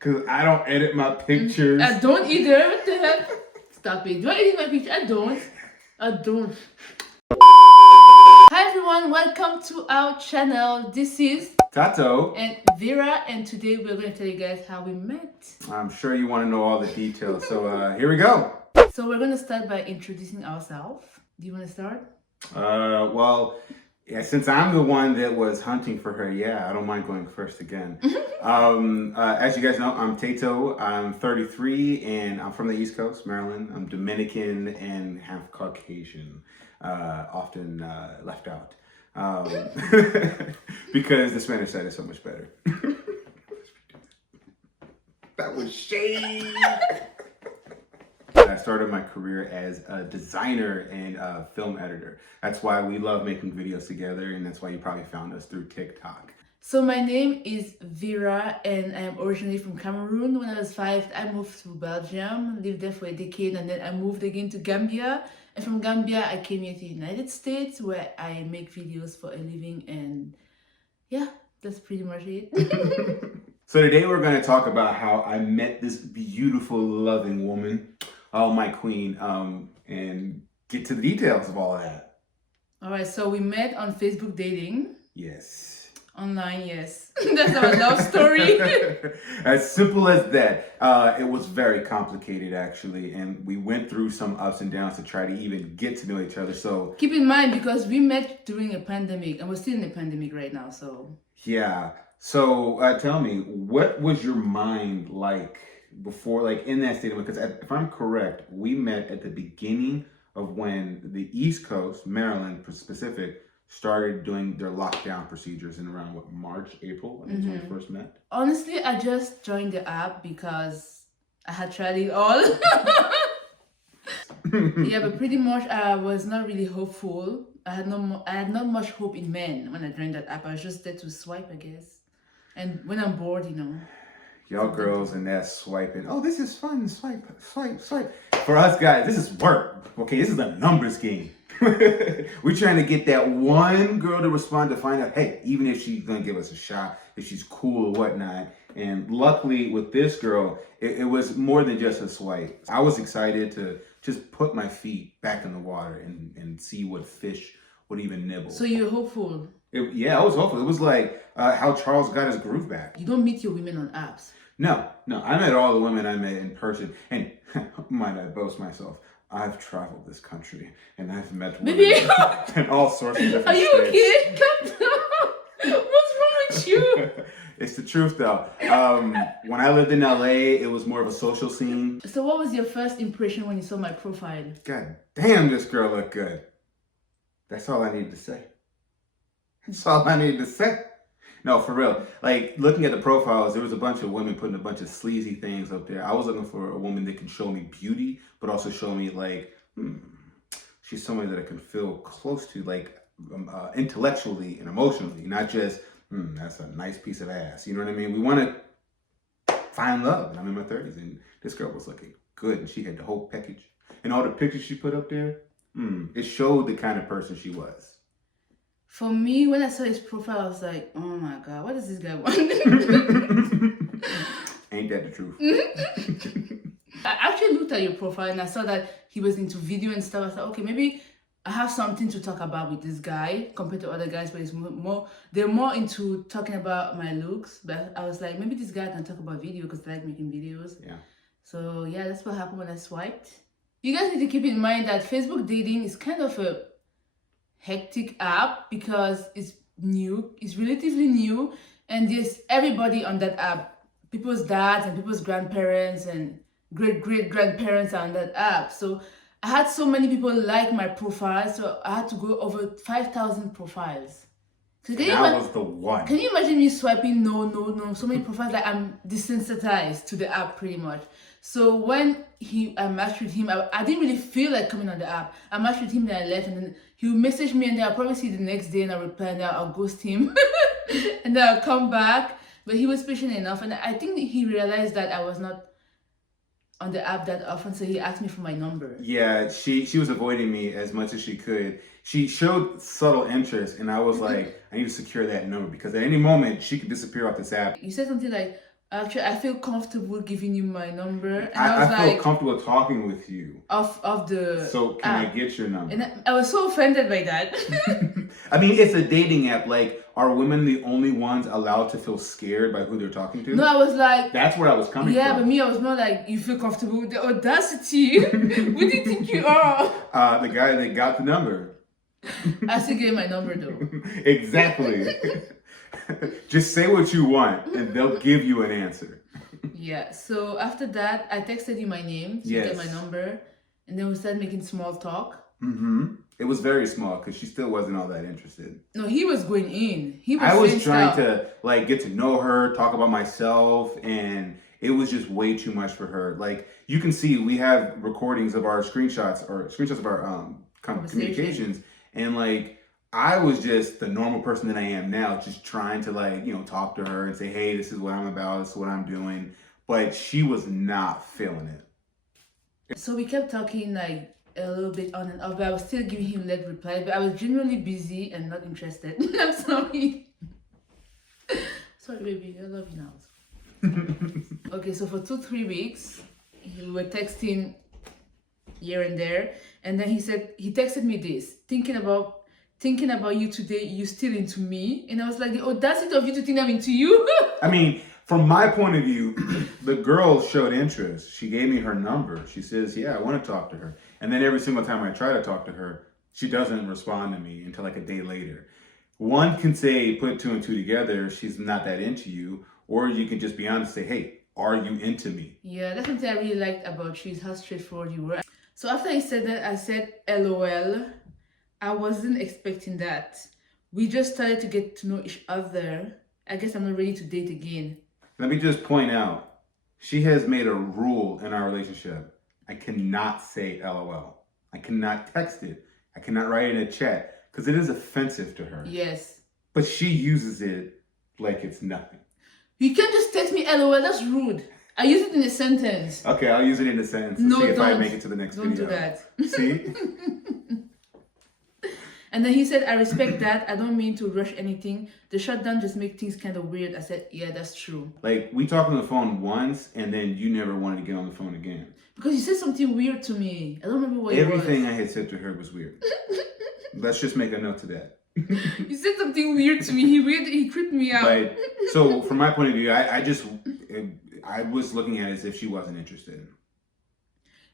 Because I don't edit my pictures. I don't either. What the heck? Stop it. Do I edit my picture? I don't. Hi everyone, welcome to our channel. This is Tato and Vera, and today we're going to tell you guys how we met. I'm sure you want to know all the details, so here we go. So we're going to start by introducing ourselves. Do you want to start? Well, yeah, since I'm the one that was hunting for her, I don't mind going first again. As you guys know, I'm TATO. I'm 33 and I'm from the East Coast, Maryland. I'm Dominican and half Caucasian, often left out because the Spanish side is so much better. That was shade. I started my career as a designer and a film editor. That's why we love making videos together, and that's why you probably found us through TikTok. So my name is Vera, and I'm originally from Cameroon. When I was 5, I moved to Belgium, lived there for a decade, and then I moved again to Gambia. And from Gambia, I came here to the United States, where I make videos for a living, and yeah, that's pretty much it. So today we're going to talk about how I met this beautiful, loving woman, my queen, and get to the details of all of that. All right, so we met on Facebook dating. Yes. Online, yes. That's our love story. As simple as that. It was very complicated, actually, and we went through some ups and downs to try to even get to know each other. So keep in mind, because we met during a pandemic, and we're still in a pandemic right now, so. Yeah. So tell me, what was your mind like before, like in that state? Because if I'm correct, we met at the beginning of when the East Coast, Maryland specific, started doing their lockdown procedures in around what, March, April, when we first met? Honestly, I just joined the app because I had tried it all. Yeah, but pretty much I was not really hopeful. I had not much hope in men when I joined that app. I was just there to swipe, I guess. And when I'm bored, you know. Y'all girls and that swiping. Oh, this is fun. Swipe, swipe, swipe. For us guys, this is work. Okay, this is a numbers game. We're trying to get that one girl to respond to find out, hey, even if she's gonna give us a shot, if she's cool or whatnot. And luckily with this girl, it was more than just a swipe. I was excited to just put my feet back in the water and see what fish would even nibble. So you're hopeful? Yeah, I was hopeful. It was like how Charles got his groove back. You don't meet your women on apps? No. I met all the women I met in person. And might I boast myself, I've traveled this country and I've met women in all sorts of different Are you states. kidding? What's wrong with you? It's the truth though. When I lived in LA, it was more of a social scene. So what was your first impression when you saw my profile? God damn, this girl looked good. That's all I needed to say. That's all I needed to say. No, for real. Like, looking at the profiles, there was a bunch of women putting a bunch of sleazy things up there. I was looking for a woman that can show me beauty, but also show me, like, she's someone that I can feel close to, like, intellectually and emotionally. Not just, that's a nice piece of ass. You know what I mean? We want to find love. And I'm in my 30s, and this girl was looking good, and she had the whole package. And all the pictures she put up there, it showed the kind of person she was. For me, when I saw his profile, I was like, oh my God, what does this guy want? Ain't that the truth? I actually looked at your profile and I saw that he was into video and stuff. I thought, okay, maybe I have something to talk about with this guy compared to other guys, but they're more into talking about my looks. But I was like, maybe this guy can talk about video because I like making videos. Yeah. So yeah, that's what happened when I swiped. You guys need to keep in mind that Facebook dating is kind of a hectic app because it's new, it's relatively new, and there's everybody on that app. People's dads and people's grandparents and great-great-grandparents are on that app. So I had so many people like my profile, so I had to go over 5,000 profies. So that was the one. Can you imagine me swiping no, so many profiles, like I'm desensitized to the app pretty much. So when I matched with him, I didn't really feel like coming on the app. I matched with him, then I left, and then he would message me, and then I'll probably see the next day, and I'll reply, and then I'll ghost him, and then I'll come back. But he was patient enough, and I think he realized that I was not on the app that often, so he asked me for my number. Yeah, she was avoiding me as much as she could. She showed subtle interest, and I was like, I need to secure that number because at any moment she could disappear off this app. You said something like, Actually, I feel comfortable giving you my number. And I feel comfortable talking with you. Of the So can I get your number? And I was so offended by that. I mean, it's a dating app. Like, are women the only ones allowed to feel scared by who they're talking to? No, I was like... That's where I was coming from. Yeah, but me, I was more like, you feel comfortable with the audacity. Who do you think you are? The guy that got the number. I still gave my number though. Exactly. Just say what you want and they'll give you an answer. Yeah, so after that, I texted you my name, so you get my number, and then we started making small talk. It was very small because she still wasn't all that interested. No, he was going in. I was trying to like get to know her, talk about myself, and it was just way too much for her. Like, you can see we have recordings of our screenshots of our communications, and like, I was just the normal person that I am now, just trying to like, you know, talk to her and say, hey, this is what I'm about, this is what I'm doing. But she was not feeling it. So we kept talking like a little bit on and off, but I was still giving him late reply, but I was genuinely busy and not interested. I'm sorry. Sorry, baby, I love you now. Okay, so for 2-3 weeks, we were texting here and there, and then he texted me this, thinking about you today, you still into me. And I was like, the audacity of you to think I'm into you. I mean, from my point of view, the girl showed interest. She gave me her number. She says, yeah, I want to talk to her. And then every single time I try to talk to her, she doesn't respond to me until like a day later. One can say, put 2 and 2 together, she's not that into you. Or you can just be honest and say, hey, are you into me? Yeah, that's something I really liked about you, is how straightforward you were. So after he said that, I said, LOL. I wasn't expecting that. We just started to get to know each other. I guess I'm not ready to date again. Let me just point out, she has made a rule in our relationship. I cannot say LOL. I cannot text it. I cannot write it in a chat because it is offensive to her. Yes. But she uses it like it's nothing. You can't just text me LOL, that's rude. I use it in a sentence. Okay, I'll use it in a sentence and see if I make it to the next video. Don't do that. See? And then he said, I respect that. I don't mean to rush anything. The shutdown just makes things kind of weird. I said, yeah, that's true. Like, we talked on the phone once, and then you never wanted to get on the phone again. Because you said something weird to me. I don't remember what it was. Everything I had said to her was weird. Let's just make a note to that. You said something weird to me. He creeped me out. But, so, from my point of view, I was looking at it as if she wasn't interested.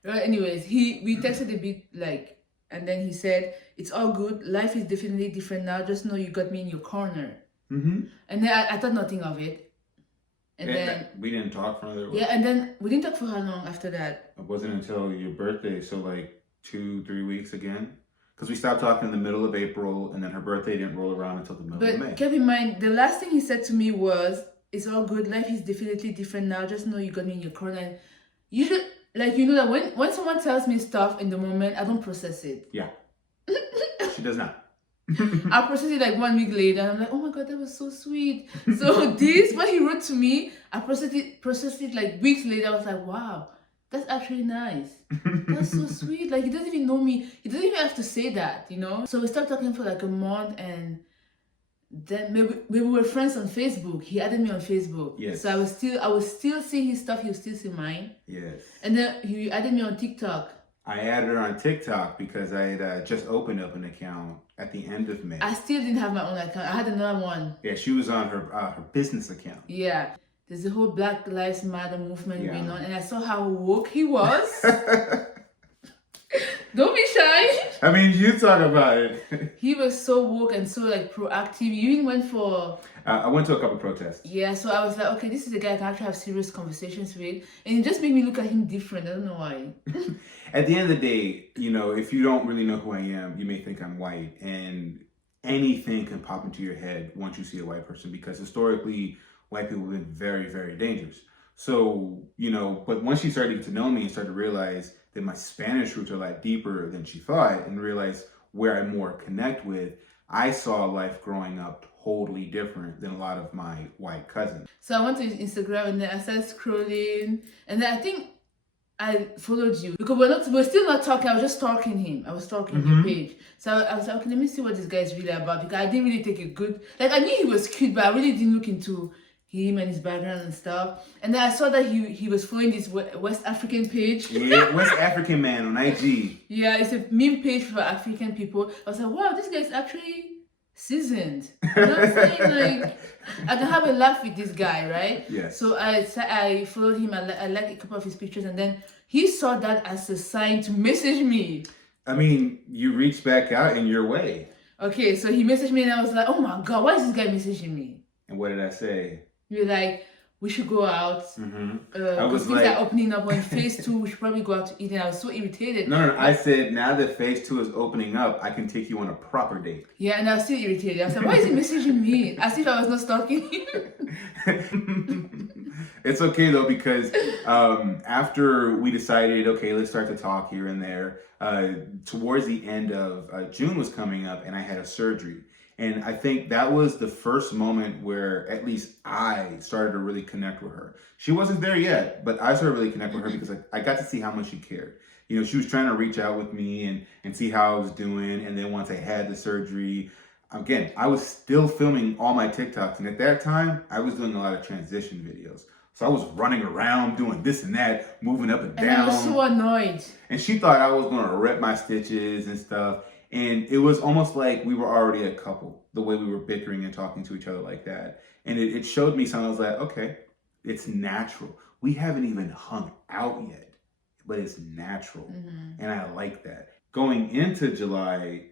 Anyways, we texted a bit, like, and then he said, it's all good. Life is definitely different now. Just know you got me in your corner. And then I thought nothing of it. And then we didn't talk for another... Yeah, and then we didn't talk for how long after that? It wasn't until your birthday, so like 2-3 weeks again. Because we stopped talking in the middle of April, and then her birthday didn't roll around until the middle of May. But keep in mind, the last thing he said to me was, it's all good. Life is definitely different now. Just know you got me in your corner. And you should, like, you know that when someone tells me stuff in the moment, I don't process it. Yeah. She does not. I processed it like 1 week later, and I'm like, oh my god, that was so sweet. So what he wrote to me, I processed it like weeks later. I was like, wow, that's actually nice. That's so sweet. Like, he doesn't even know me. He doesn't even have to say that, you know? So we started talking for like a month, and then maybe we were friends on Facebook. He added me on Facebook. Yes. So I was still seeing his stuff. He was still seeing mine. Yes. And then he added me on TikTok. I added her on TikTok because I had just opened up an account at the end of May. I still didn't have my own account. I had another one. Yeah, she was on her business account. Yeah. There's a whole Black Lives Matter movement going on, and I saw how woke he was. Don't be shy. I mean, you talk about it. He was so woke and so like proactive. You even went for... I went to a couple protests. Yeah, so I was like, okay, this is a guy I can actually have serious conversations with. And it just made me look at him different. I don't know why. At the end of the day, you know, if you don't really know who I am, you may think I'm white. And anything can pop into your head once you see a white person. Because historically, white people have been very, very dangerous. So, you know, but once she started to get to know me and started to realize that my Spanish roots are a lot deeper than she thought, and realize where I more connect with, I saw life growing up totally different than a lot of my white cousins. So I went to his Instagram, and then I started scrolling, and then I think I followed you because we're still not talking. I was just stalking him. I was stalking your page. So I was like, okay, let me see what this guy is really about, because I didn't really take a good, like, I knew he was cute, but I really didn't look into him and his background and stuff. And then I saw that he was following this West African page. Yeah, West African man on IG. Yeah, it's a meme page for African people. I was like, wow, this guy is actually seasoned. You know what I'm saying? Like, I can have a laugh with this guy, right? Yes. So I followed him. I liked a couple of his pictures, and then he saw that as a sign to message me. I mean, you reached back out in your way. Okay, so he messaged me, and I was like, oh my God, why is this guy messaging me? And what did I say? You're like, we should go out. I was things like, are opening up on phase 2. We should probably go out to eat. And I was so irritated. no. I said, now that phase 2 is opening up, I can take you on a proper date. Yeah, and I was still irritated. I was like, why is he messaging me? As if I was not stalking him. It's okay though, because after we decided, okay, let's start to talk here and there, towards the end of June was coming up and I had a surgery. And I think that was the first moment where at least I started to really connect with her. She wasn't there yet, but I started to really connect with her because I got to see how much she cared. You know, she was trying to reach out with me and see how I was doing. And then once I had the surgery, again, I was still filming all my TikToks. And at that time, I was doing a lot of transition videos. So I was running around doing this and that, moving up and down. And I was so annoyed. And she thought I was going to rip my stitches and stuff. And it was almost like we were already a couple, the way we were bickering and talking to each other like that. And it showed me something. I was like, okay, it's natural. We haven't even hung out yet, but it's natural. And I like that. Going into July,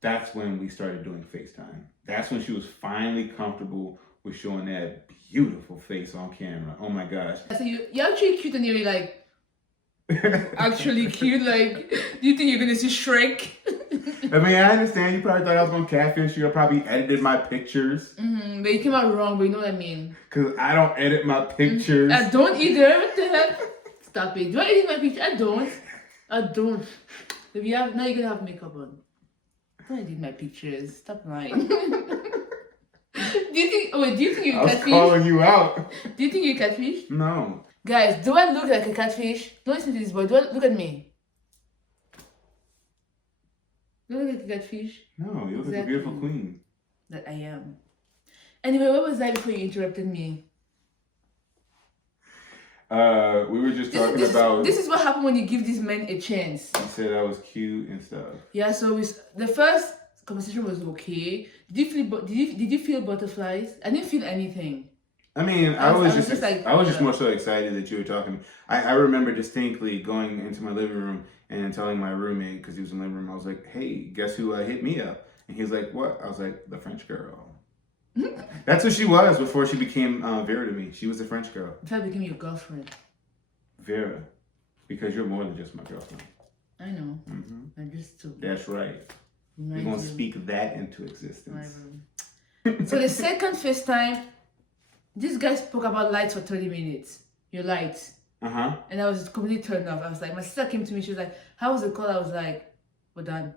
that's when we started doing FaceTime. That's when she was finally comfortable with showing that beautiful face on camera. Oh my gosh. So you're actually cute and you're like, actually cute. Like, do you think you're going to see Shrek? I mean, I understand. You probably thought I was going to catfish you. I probably edited my pictures. But you came out wrong, but you know what I mean. Because I don't edit my pictures. I don't either. What the heck? Stop it. Do I edit my picture? I don't. If you have, now you're going to have makeup on. I don't edit my pictures. Stop lying. Do you think you I was catfish? calling you out. Do you think you catfish? No. Guys, do I look like a catfish? Don't listen to this boy. Look at me. Do I look like a catfish? No, you look like a beautiful queen. That I am. Anyway, where was I before you interrupted me? We were just talking about... This is what happened when you give these men a chance. You said I was cute and stuff. Yeah, so the first conversation was okay. Did you feel butterflies? I didn't feel anything. I mean, I was just more so excited that you were talking. I remember distinctly going into my living room and telling my roommate, because he was in the living room, I was like, hey, guess who hit me up? And he was like, what? I was like, the French girl. That's what she was before she became Vera to me. She was a French girl. If I became your girlfriend. Vera. Because you're more than just my girlfriend. I know. I'm just too. That's right. We're going to speak that into existence. So the second FaceTime, this guy spoke about lights for 30 minutes. Your lights. And I was completely turned off. I was like, my sister came to me. She was like, how was the call? I was like, we're done.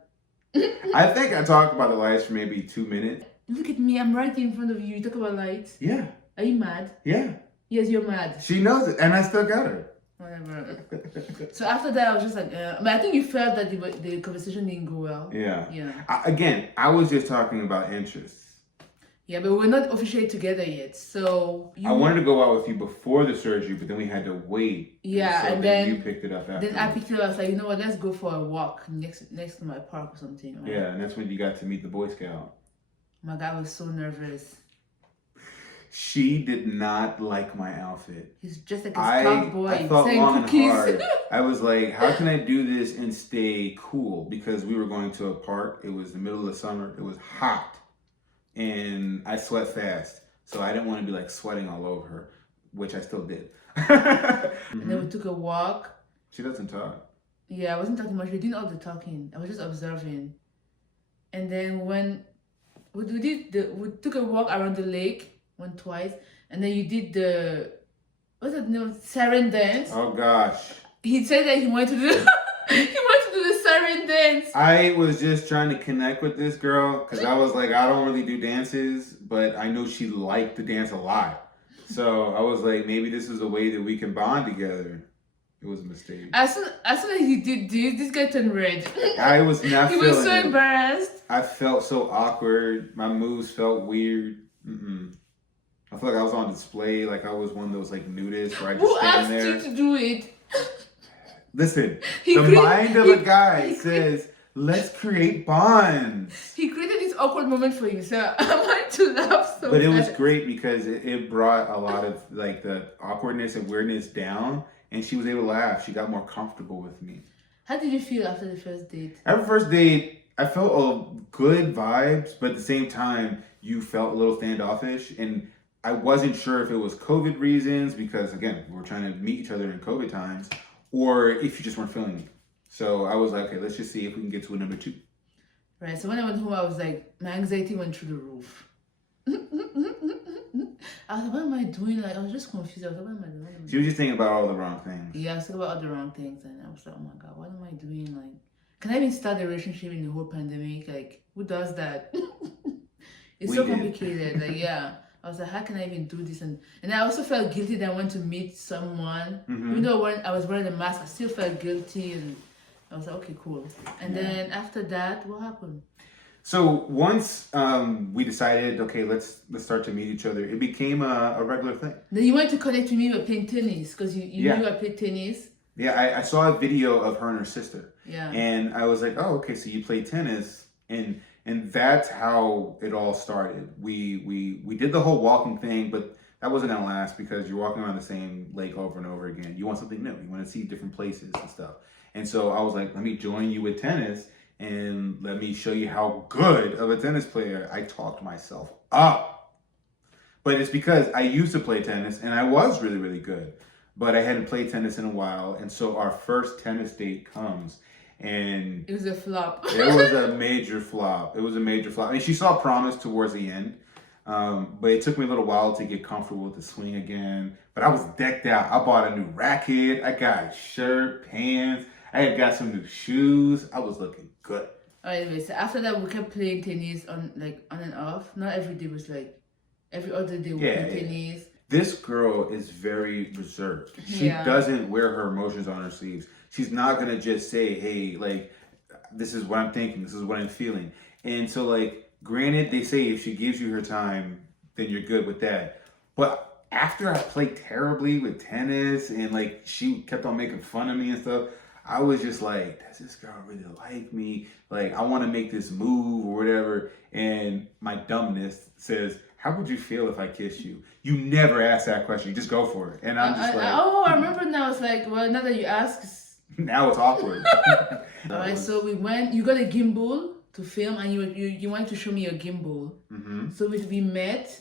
I think I talked about the lights for maybe 2 minutes. Look at me. I'm right in front of you. You talk about lights. Yeah. Are you mad? Yeah. Yes, you're mad. She knows it. And I still got her. Whatever. So after that, I was just like, but I think you felt that the conversation didn't go well. Yeah. Yeah. Again, I was just talking about interests. Yeah, but we're not officially together yet. So I wanted to go out with you before the surgery, but then we had to wait. Yeah, so and then you picked it up after. Then I picked it up. I was like, you know what? Let's go for a walk next to my park or something. Right? Yeah, and that's when you got to meet the Boy Scout. My God was so nervous. She did not like my outfit. He's just like a scout boy. I thought saying long cookies. and hard. I was like, how can I do this and stay cool? Because we were going to a park. It was the middle of the summer. It was hot. And I sweat fast. So I didn't want to be like sweating all over her, which I still did. And then we took a walk. She doesn't talk. Yeah, I wasn't talking much. We did all the talking. I was just observing. And then when we took a walk around the lake. Went twice, and then you did the what's that name? Siren dance. Oh gosh. He said that he wanted to do the siren dance. I was just trying to connect with this girl because I was like, I don't really do dances, but I knew she liked to dance a lot. So I was like, maybe this is a way that we can bond together. It was a mistake. As soon as he did this guy turned red. I was not he feeling was so it. Embarrassed. I felt so awkward. My moves felt weird. I I feel like I was on display, like I was one of those like nudists where I just Who stand asked there. you to do it? Listen, He the created- mind of he- a guy he says, let's create bonds. He created this awkward moment for himself. I wanted to laugh so But it was bad. great because it brought a lot of like the awkwardness and weirdness down, and she was able to laugh. She got more comfortable with me. How did you feel after the first date? After first date, I felt good vibes, but at the same time, you felt a little standoffish, and I wasn't sure if it was COVID reasons because again, we were trying to meet each other in COVID times, or if you just weren't feeling me. So I was like, okay, let's just see if we can get to a number 2. Right. So when I went home, I was like, my anxiety went through the roof. I was like, what am I doing? Like, I was just confused. I was like, what am I doing? She was just thinking about all the wrong things. Yeah, I was thinking about all the wrong things, and I was like, oh my god, what am I doing? Like, can I even start a relationship in the whole pandemic? Like, who does that? It's We so did. complicated. Like, yeah. I was like, how can I even do this? And I also felt guilty that I went to meet someone. Mhm. Even though I was wearing a mask, I still felt guilty. And I was like, okay, cool. And Yeah. then after that, what happened? So once we decided, okay, let's start to meet each other, it became a regular thing. Then you wanted to connect with me with playing tennis because you Yeah. knew I played tennis. Yeah, I saw a video of her and her sister, Yeah. and I was like, oh, okay, so you play tennis, and that's how it all started. We did the whole walking thing, but that wasn't gonna last because you're walking around the same lake over and over again. You want something new. You want to see different places and stuff. And so I was like, let me join you with tennis, and let me show you how good of a tennis player I talked myself up. But it's because I used to play tennis, and I was really, really good. But I hadn't played tennis in a while, and so our first tennis date comes, and It was a flop. it was a major flop. It was a major flop. I mean, she saw promise towards the end, but it took me a little while to get comfortable with the swing again. But I was decked out. I bought a new racket. I got a shirt, pants. I had got some new shoes. I was looking good. Anyway, so after that, we kept playing tennis on and off. Not every day was like every other day we Yeah, play yeah. tennis. This girl is very reserved. She Yeah. doesn't wear her emotions on her sleeves. She's not gonna just say, hey, like, this is what I'm thinking, this is what I'm feeling. And so, like, granted, they say if she gives you her time, then you're good with that. But after I played terribly with tennis and like she kept on making fun of me and stuff, I was just like, does this girl really like me? Like, I want to make this move or whatever. And my dumbness says, how would you feel if I kissed you? You never ask that question. You just go for it. And I'm just like, I remember now. It's like, well, now that you ask. now it's awkward. All right, so we went. You got a gimbal to film, and you wanted to show me your gimbal. Mm-hmm. So we met,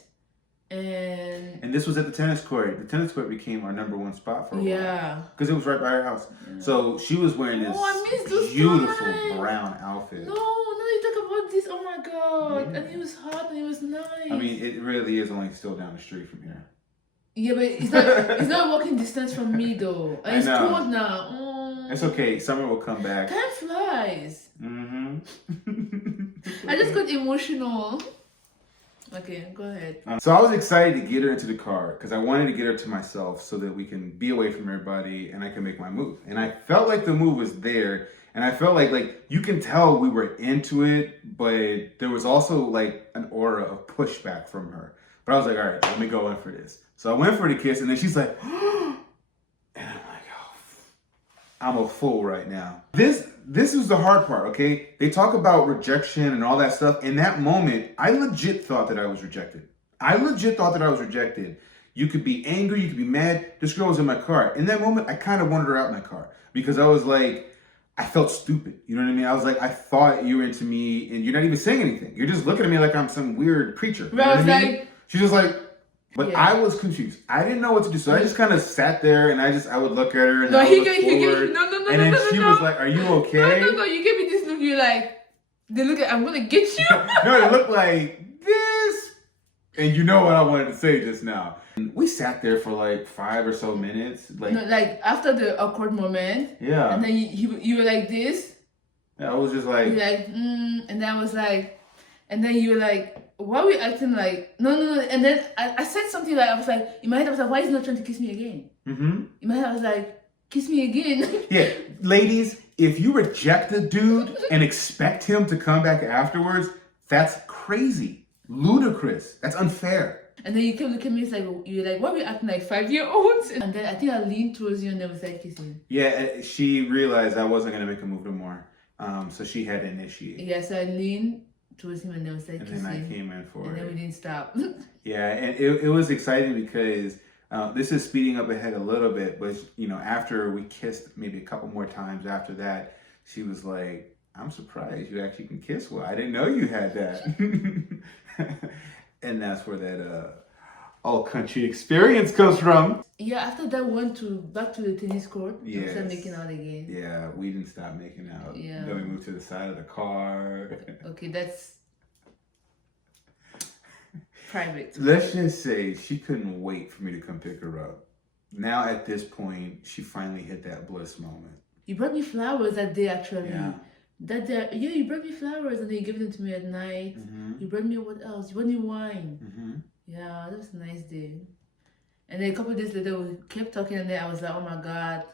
and this was at the tennis court. The tennis court became our number 1 spot for a while. yeah. Because it was right by her house. So she was wearing this Oh, I miss those beautiful times. brown outfit. No, you talk about this. Oh my god! And it was hot and it was nice. I mean, it really is only still down the street from here. yeah, but it's not walking distance from me though. And I it's know. cold now. Oh. It's okay. Summer will come back. Time flies. Mm-hmm. I just got emotional. Okay, go ahead. So I was excited to get her into the car because I wanted to get her to myself so that we can be away from everybody and I can make my move. And I felt like the move was there. And I felt like you can tell we were into it, but there was also like an aura of pushback from her. But I was like, all right, let me go in for this. So I went for the kiss and then she's like, and I'm like, oh, I'm a fool right now. This is the hard part, okay? They talk about rejection and all that stuff. In that moment, I legit thought that I was rejected. You could be angry, you could be mad. This girl was in my car. In that moment, I kind of wanted her out in my car because I was like, I felt stupid. You know what I mean? I was like, I thought you were into me and you're not even saying anything. You're just looking at me like I'm some weird creature. You know I was what I mean? like, She's just like, but Yeah. I was confused. I didn't know what to do. So I just kind of sat there and I would look at her and no, I would he look gave forward. no, And then no, she no, was no. like, are you okay? No, you gave me this look. You're like, they look at, I'm gonna get you. No, it looked like this. And you know what I wanted to say just now. And we sat there for like 5 or so minutes. Like, No, like after the awkward moment, yeah. and then you were like this. I was just You're like, like, and then I was like, and then you were like, why are we acting like, no. And then I said something like, I was like, in my head, I was like, why is he not trying to kiss me again? mm-hmm. In my head, I was like, kiss me again. Yeah, ladies, if you reject a dude and expect him to come back afterwards, that's crazy. Ludicrous. That's unfair. And then you kept looking at me, it's like, you're like, why are we acting like 5-year-olds? And then I think I leaned towards you and then we started kissing. Yeah, she realized I wasn't gonna make a move no more. So she had to initiate. Yeah, so I leaned towards him and then we started kissing. And then I came in for and it. then we didn't stop. Yeah, and it was exciting because this is speeding up ahead a little bit, but you know, after we kissed maybe a couple more times after that, she was like, I'm surprised you actually can kiss well. I didn't know you had that. And that's where that all country experience comes from. Yeah, after that we went back to the tennis court. Yes. We started making out again. Yeah, we didn't stop making out. Yeah. Then we moved to the side of the car. Okay, that's private. Let's just say she couldn't wait for me to come pick her up. Now at this point, she finally hit that bliss moment. You brought me flowers that day, actually. Yeah. That day, yeah, you brought me flowers and then you gave them to me at night. Mm-hmm. You brought me what else? You brought me wine. Mm-hmm. Yeah, that was a nice day. And then a couple of days later, we kept talking, and then I was like, oh my God.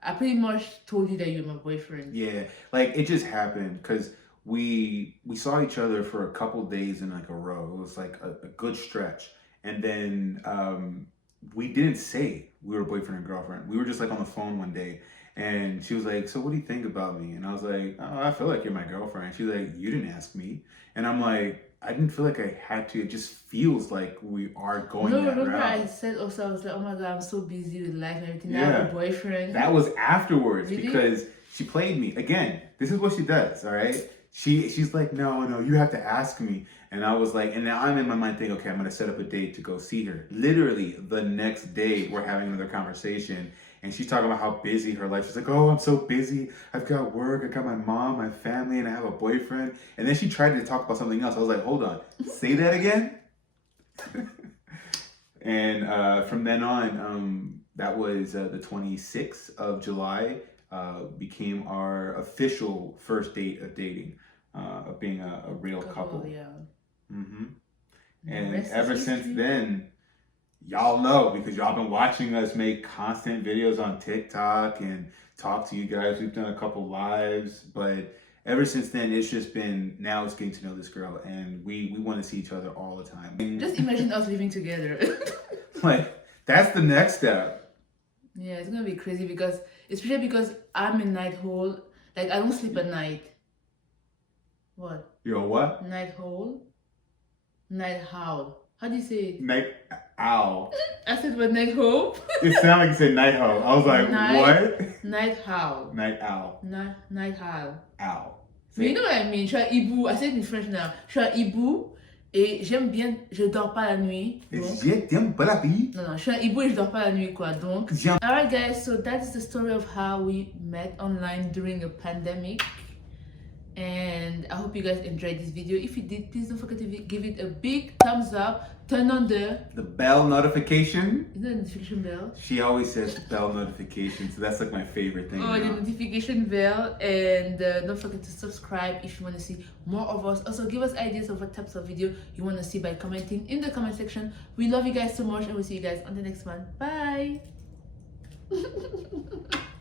I pretty much told you that you're my boyfriend. Yeah, like it just happened because we saw each other for a couple days in like a row. It was like a good stretch. And then we didn't say we were boyfriend and girlfriend. We were just like on the phone one day. And she was like, so what do you think about me? And I was like, oh, I feel like you're my girlfriend. She was like, you didn't ask me. And I'm like, I didn't feel like I had to. It just feels like we are going No, that remember route. I said also, I was like, oh my God, I'm so busy with life and everything. Yeah. Now I have a boyfriend. That was afterwards Really? because she played me. Again, this is what she does, all right? She's like, no, you have to ask me. And I was like, and now I'm in my mind thinking, okay, I'm going to set up a date to go see her. Literally the next day, we're having another conversation. And she's talking about how busy her life is. She's like, oh, I'm so busy. I've got work. I got my mom, my family, and I have a boyfriend. And then she tried to talk about something else. I was like, hold on. Say that again? And from then on, that was the 26th of July, became our official first date of dating, of being a real couple. Yeah. Mm-hmm. The And rest is ever since history. then, y'all know because y'all been watching us make constant videos on TikTok and talk to you guys. We've done a couple lives, but ever since then, it's just been, now it's getting to know this girl and we want to see each other all the time. Just imagine us living together. Like, that's the next step. Yeah, it's gonna be crazy because, especially because I'm a night owl. Like, I don't sleep at night. What? You're a what? Night owl? Night owl. How do you say it? Night owl. I said what, night owl? It sounded like you said night owl. I was like, what? Night owl. Night owl. Night owl. Owl. Mais you know what I mean? Je suis un hibou. I said it in French now. Je suis un hibou et j'aime bien, je dors pas la nuit. Donc, J'aime pas la vie. non, je suis un hibou et je dors pas la nuit, quoi. Donc, alright guys, so that's the story of how we met online during a pandemic. And I hope you guys enjoyed this video. If you did, please don't forget to give it a big thumbs up. Turn on the bell notification. Is that a notification bell? She always says bell notification, so that's like my favorite thing. Oh, the notification bell. And don't forget to subscribe if you want to see more of us. Also, give us ideas of what types of video you want to see by commenting in the comment section. We love you guys so much and we'll see you guys on the next one. Bye.